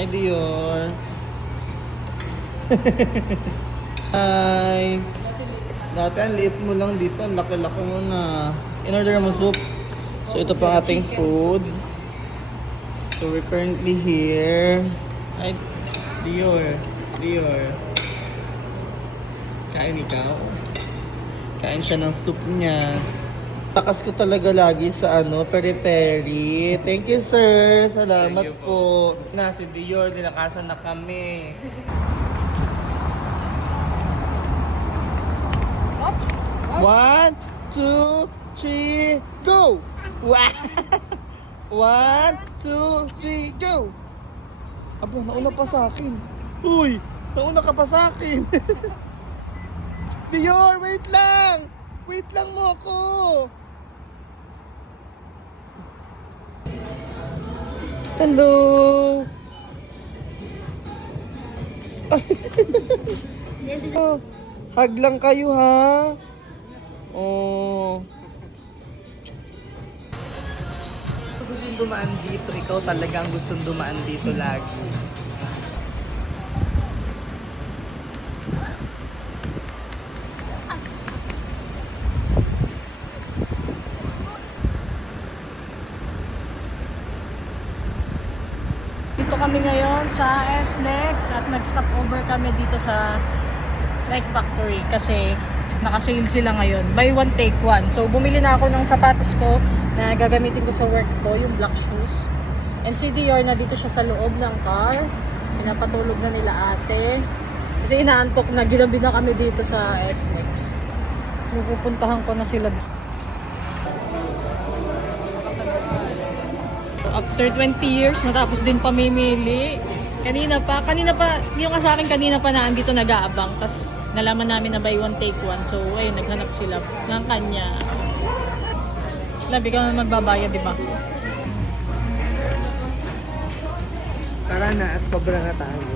Hi, Dior. Hi. Dati ang liit mo lang dito. Ang laki-laki mo na. In-order mo soup. So, ito pa ating food. So, we're currently here. Hi, Dior. Dior. Kain ikaw? Kain siya ng soup niya. Takas ko talaga lagi sa peri-peri. Thank you, sir. Salamat po. Na, si Dior, dinakasan na kami. One, two, three, go! One, two, three, go! Aba, nauna pa sa akin. Uy, nauna ka pa sa akin. Dior, wait lang! Wait lang mo ako! Hello! Oh, hug lang kayo ha? Oh. Gustong dumaan dito, ikaw talagang gustong dumaan dito lagi. Dito kami ngayon sa SLEX at nag-stop over kami dito sa Nike Factory kasi naka-sale sila ngayon. Buy one, take one. So, bumili na ako ng sapatos ko na gagamitin ko sa work ko, yung black shoes. And si Dior na dito siya sa loob ng car. Pinapatulog na nila ate. Kasi inaantok na, ginabi na kami dito sa SLEX. So, pupuntahan ko na sila. After 20 years, natapos din pamimili. Kanina pa, yung sa akin kanina pa na andito nag-aabang. Tapos nalaman namin na buy one, take one. So, ayun, naghanap sila ng kanya. Labi ka na magbabayad, di ba? Tara na at sobra na tayo.